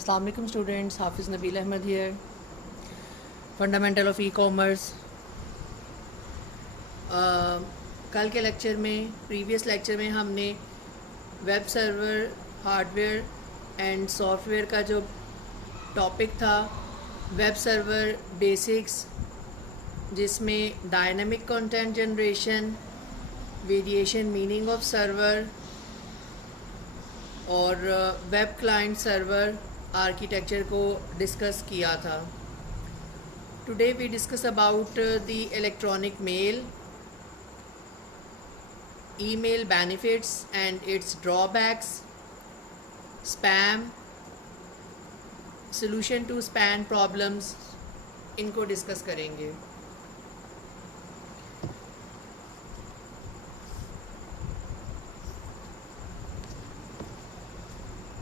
अस्सलाम वालेकुम students, Hafiz Nabeel Ahmed here, fundamental of e commerce. कल के लेक्चर में, प्रीवियस लेक्चर में हमने web server, hardware and software का जो टॉपिक था, वेब सर्वर बेसिक्स, जिसमें dynamic content generation, variation meaning of server और वेब क्लाइंट सर्वर आर्किटेक्चर को डिस्कस किया था। Today we discuss about the electronic mail, email benefits and its drawbacks, spam, solution to spam problems, इनको discuss करेंगे।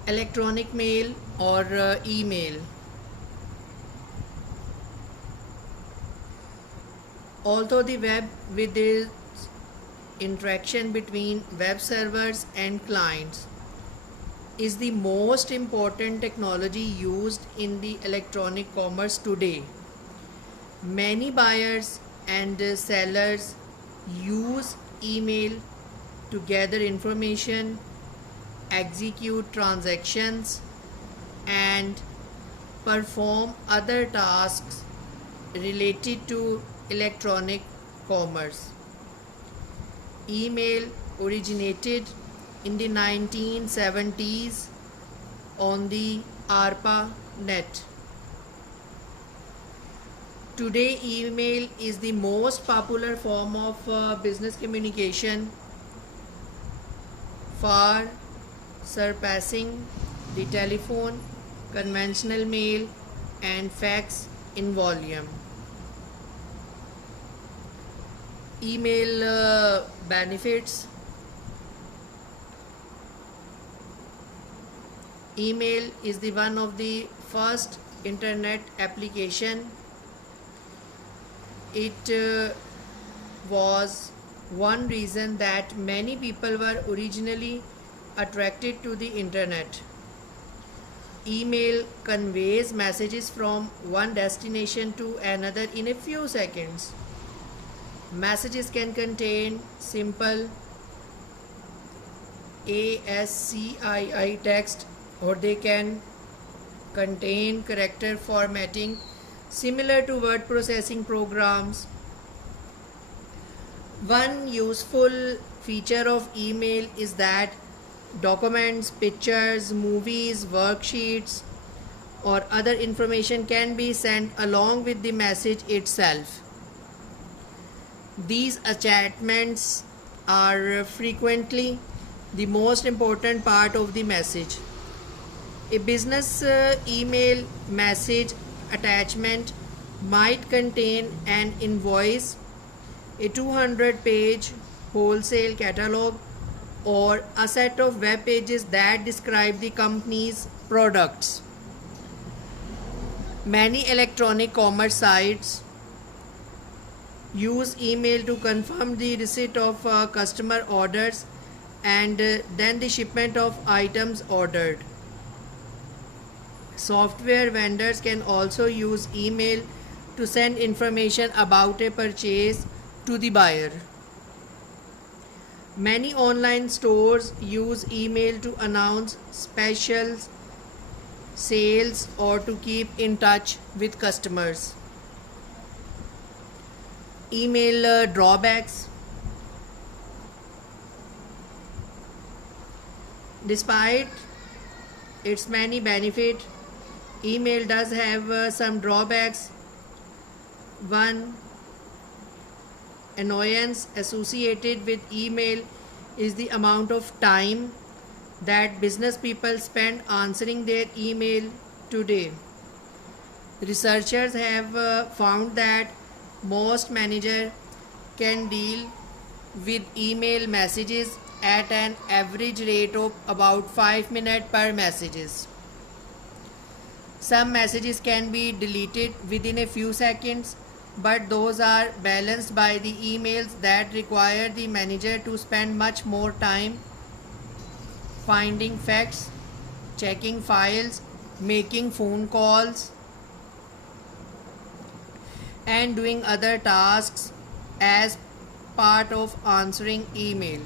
Electronic mail और email. Although the web, with its interaction between web servers and clients, is the most important technology used in the electronic commerce today, many buyers and sellers use email to gather information, execute transactions, and perform other tasks related to electronic commerce. Email originated in the 1970s on the ARPANET. Today, email is the most popular form of business communication, far surpassing the telephone, conventional mail, and fax in volume. Email benefits. Email is the one of the first internet application. It was one reason that many people were originally attracted to the internet. Email conveys messages from one destination to another in a few seconds. Messages can contain simple ASCII text, or they can contain character formatting similar to word processing programs. One useful feature of email is that documents, pictures, movies, worksheets, or other information can be sent along with the message itself. These attachments are frequently the most important part of the message. A business email message attachment might contain an invoice, a 200-page wholesale catalog, or a set of web pages that describe the company's products. Many electronic commerce sites use email to confirm the receipt of customer orders and then the shipment of items ordered. Software vendors can also use email to send information about a purchase to the buyer. Many online stores use email to announce specials, sales, or to keep in touch with customers. Email drawbacks. Despite its many benefits, email does have some drawbacks. One annoyance associated with email is the amount of time that business people spend answering their email today. Researchers have found that most managers can deal with email messages at an average rate of about 5 minutes per messages. Some messages can be deleted within a few seconds, but those are balanced by the emails that require the manager to spend much more time finding facts, checking files, making phone calls, and doing other tasks as part of answering email.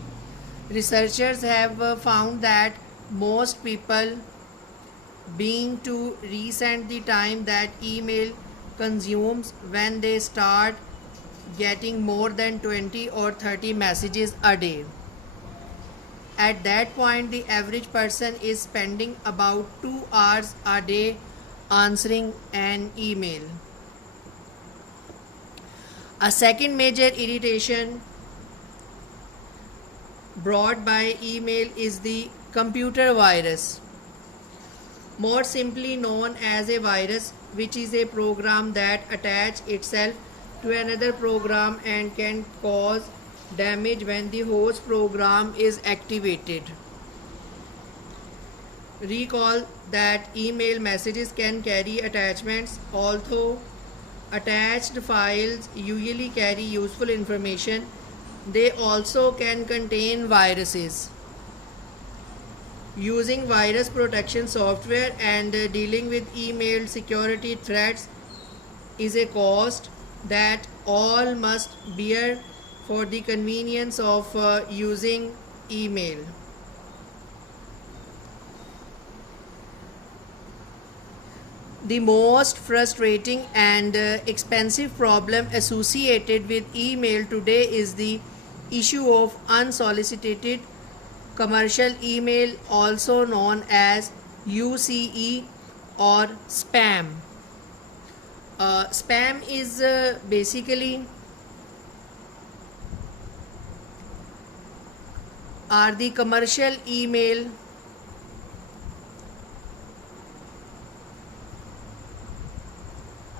Researchers have found that most people being to resend the time that email consumes when they start getting more than 20 or 30 messages a day. At that point, the average person is spending about 2 hours a day answering an email. A second major irritation brought by email is the computer virus, more simply known as a virus, which is a program that attaches itself to another program and can cause damage when the host program is activated. Recall that email messages can carry attachments. Although attached files usually carry useful information, they also can contain viruses. Using virus protection software and dealing with email security threats is a cost that all must bear for the convenience of using email. The most frustrating and expensive problem associated with email today is the issue of unsolicited commercial email, also known as UCE or spam. Spam is basically are the commercial email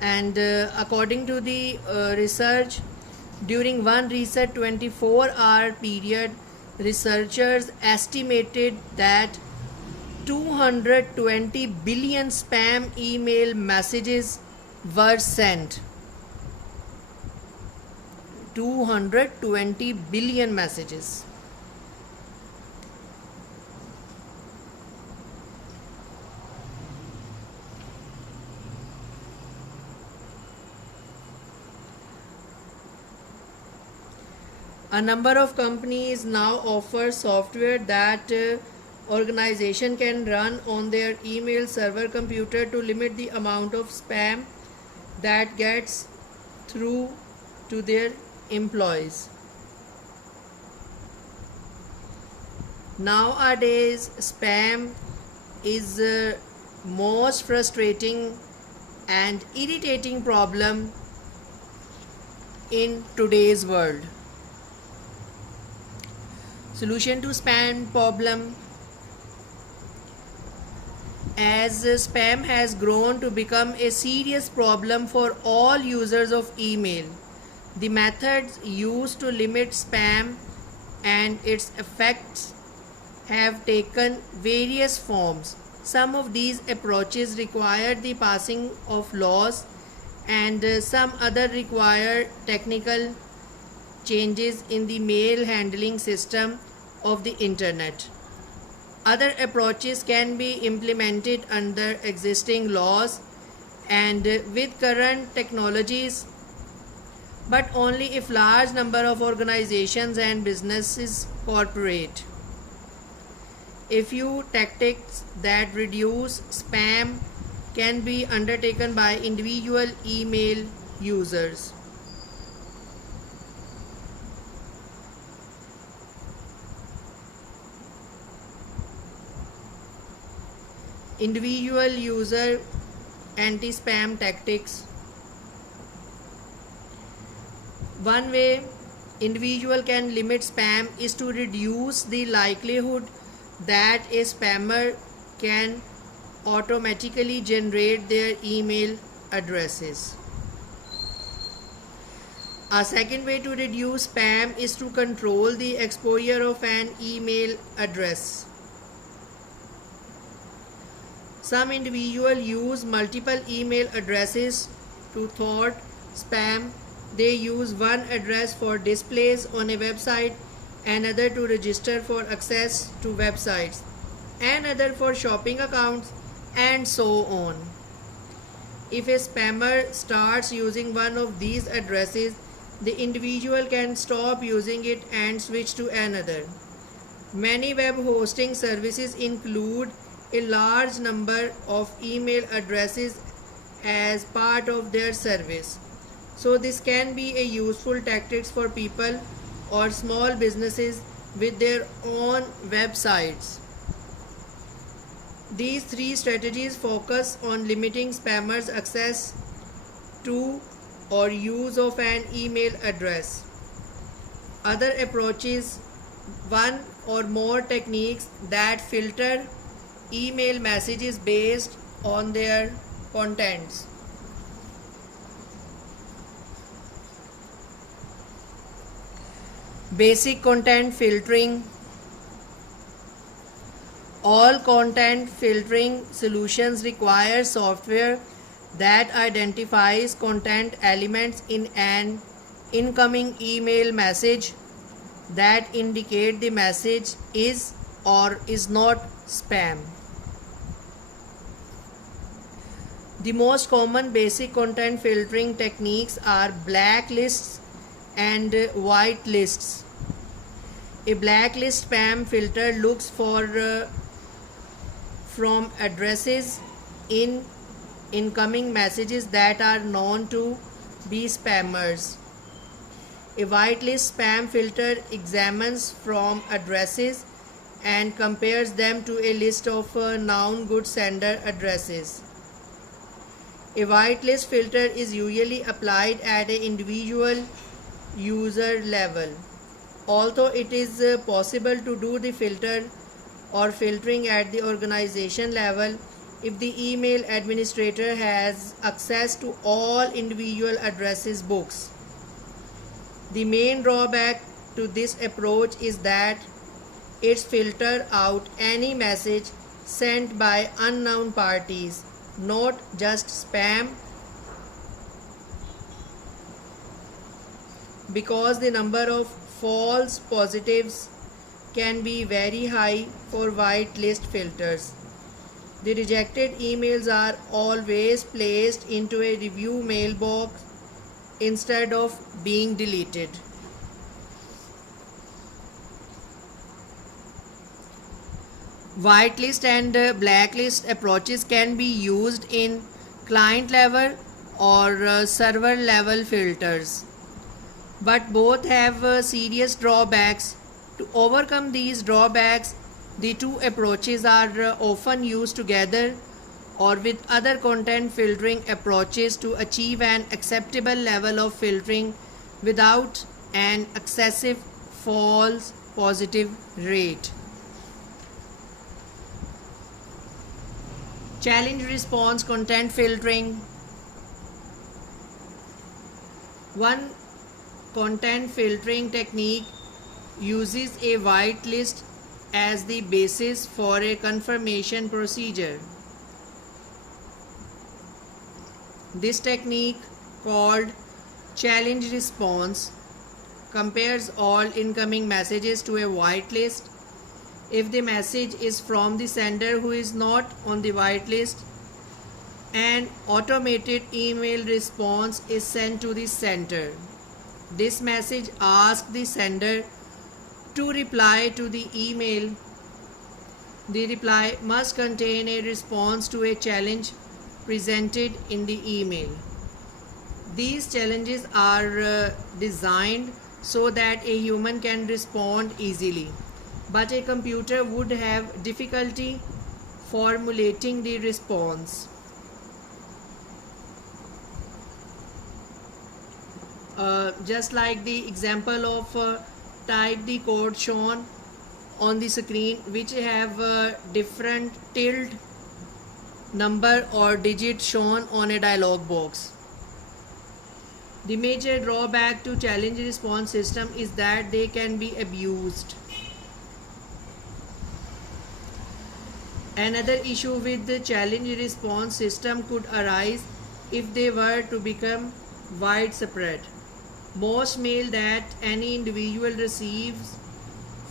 and according to the research, during one research 24-hour period, researchers estimated that 220 billion spam email messages were sent. 220 billion messages. A number of companies now offer software that organization can run on their email server computer to limit the amount of spam that gets through to their employees. Nowadays, spam is most frustrating and irritating problem in today's world. Solution to spam problem: as spam has grown to become a serious problem for all users of email, the methods used to limit spam and its effects have taken various forms. Some of these approaches require the passing of laws, and some other require technical changes in the mail handling system of the internet. Other approaches can be implemented under existing laws and with current technologies, but only if large number of organizations and businesses cooperate. A few tactics that reduce spam can be undertaken by individual email users. Individual user anti-spam tactics. One way individual can limit spam is to reduce the likelihood that a spammer can automatically generate their email addresses. A second way to reduce spam is to control the exposure of an email address. Some individuals use multiple email addresses to thwart spam. They use one address for displays on a website, another to register for access to websites, another for shopping accounts, and so on. If a spammer starts using one of these addresses, the individual can stop using it and switch to another. Many web hosting services include a large number of email addresses as part of their service. So this can be a useful tactic for people or small businesses with their own websites. These three strategies focus on limiting spammers' access to or use of an email address. Other approaches, one or more techniques that filter email messages based on their contents. Basic content filtering. All content filtering solutions require software that identifies content elements in an incoming email message that indicate the message is or is not spam. The most common basic content filtering techniques are blacklists and whitelists. A blacklist spam filter looks for from addresses in incoming messages that are known to be spammers. A whitelist spam filter examines from addresses and compares them to a list of known good sender addresses. A whitelist filter is usually applied at an individual user level. Although it is possible to do the filter or filtering at the organization level if the email administrator has access to all individual addresses books. The main drawback to this approach is that it filters out any message sent by unknown parties, not just spam, because the number of false positives can be very high for whitelist filters. The rejected emails are always placed into a review mailbox instead of being deleted. Whitelist and blacklist approaches can be used in client level or server level filters, but both have serious drawbacks. To overcome these drawbacks, the two approaches are often used together or with other content filtering approaches to achieve an acceptable level of filtering without an excessive false positive rate. Challenge response content filtering. One content filtering technique uses a whitelist as the basis for a confirmation procedure. This technique, called challenge response, compares all incoming messages to a whitelist. If the message is from the sender who is not on the whitelist, an automated email response is sent to the sender. This message asks the sender to reply to the email. The reply must contain a response to a challenge presented in the email. These challenges are designed so that a human can respond easily, but a computer would have difficulty formulating the response. Just like the example of type the code shown on the screen, which have different tilde number or digit shown on a dialog box. The major drawback to challenge response system is that they can be abused. Another issue with the challenge response system could arise if they were to become widespread. Most mail that any individual receives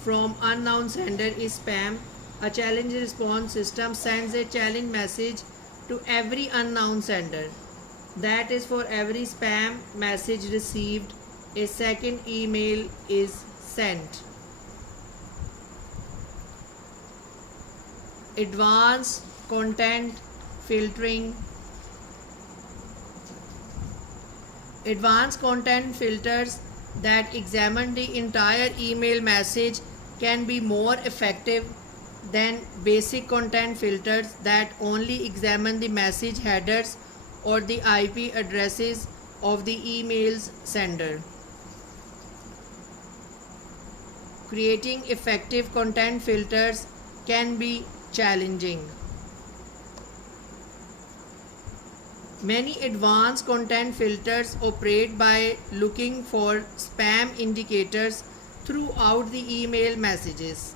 from unknown sender is spam, A challenge response system sends a challenge message to every unknown sender. That is, for every spam message received, a second email is sent. Advanced content filtering. Advanced content filters that examine the entire email message can be more effective than basic content filters that only examine the message headers or the IP addresses of the email's sender. Creating effective content filters can be challenging. Many advanced content filters operate by looking for spam indicators throughout the email messages.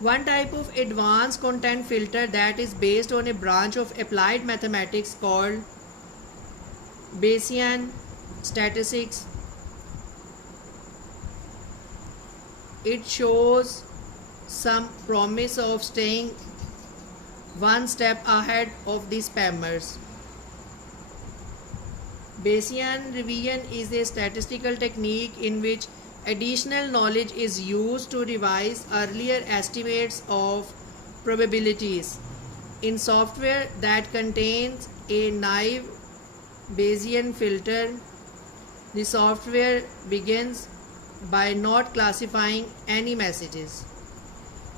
One type of advanced content filter that is based on a branch of applied mathematics called Bayesian statistics. It shows some promise of staying one step ahead of the spammers. Bayesian revision is a statistical technique in which additional knowledge is used to revise earlier estimates of probabilities. In software that contains a naive Bayesian filter, the software begins by not classifying any messages.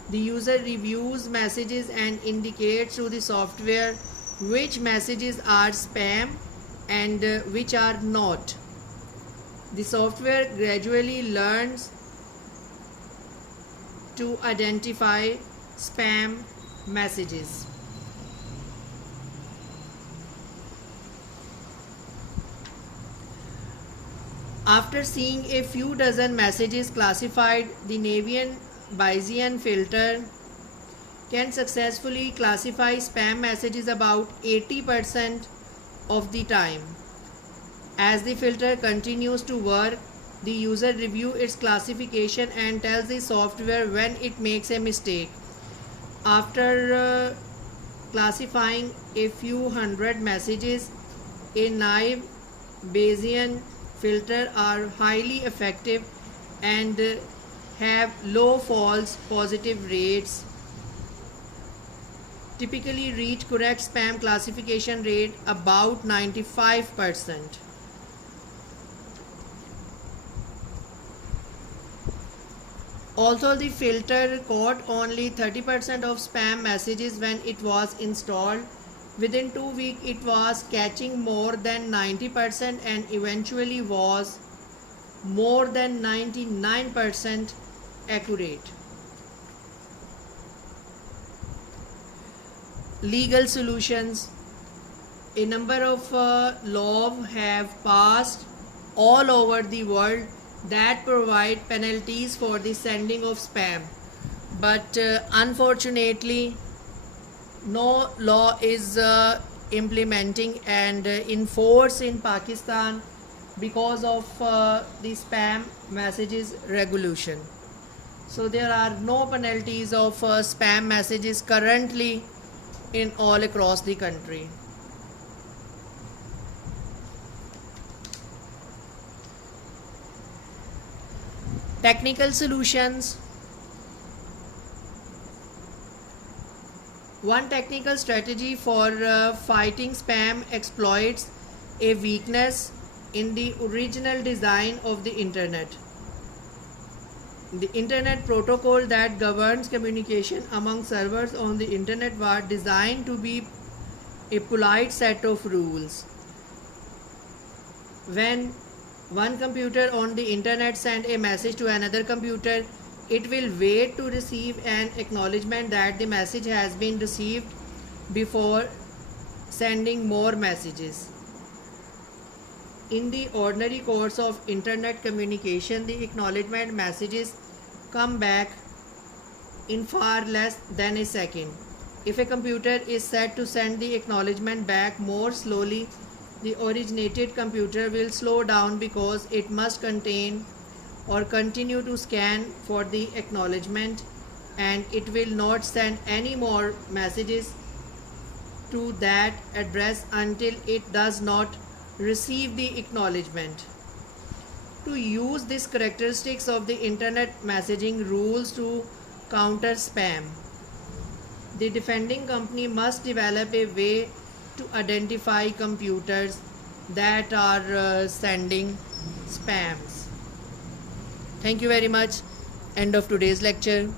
The user reviews messages and indicates to the software which messages are spam and which are not. The software gradually learns to identify spam messages. After seeing a few dozen messages classified, the Navian Bayesian filter can successfully classify spam messages about 80% of the time. As the filter continues to work, the user reviews its classification and tells the software when it makes a mistake. After classifying a few hundred messages, a naive Bayesian filter are highly effective and have low false positive rates. Typically reach correct spam classification rate about 95%. Although the filter caught only 30% of spam messages when it was installed, within 2 weeks it was catching more than 90% and eventually was more than 99% accurate. Legal solutions. A number of laws have passed all over the world that provide penalties for the sending of spam, but unfortunately no law is implementing and enforced in Pakistan because of the spam messages regulation. So there are no penalties of spam messages currently in all across the country. Technical solutions. One technical strategy for fighting spam exploits a weakness in the original design of the internet. The internet protocol that governs communication among servers on the internet was designed to be a polite set of rules. When one computer on the internet sends a message to another computer, it will wait to receive an acknowledgement that the message has been received before sending more messages. In the ordinary course of internet communication, the acknowledgement messages come back in far less than a second. If a computer is set to send the acknowledgement back more slowly, the originated computer will slow down because it must contain or continue to scan for the acknowledgement and it will not send any more messages to that address until it does not receive the acknowledgement. To use these characteristics of the internet messaging rules to counter spam, the defending company must develop a way to identify computers that are sending spams. Thank you very much. End of today's lecture.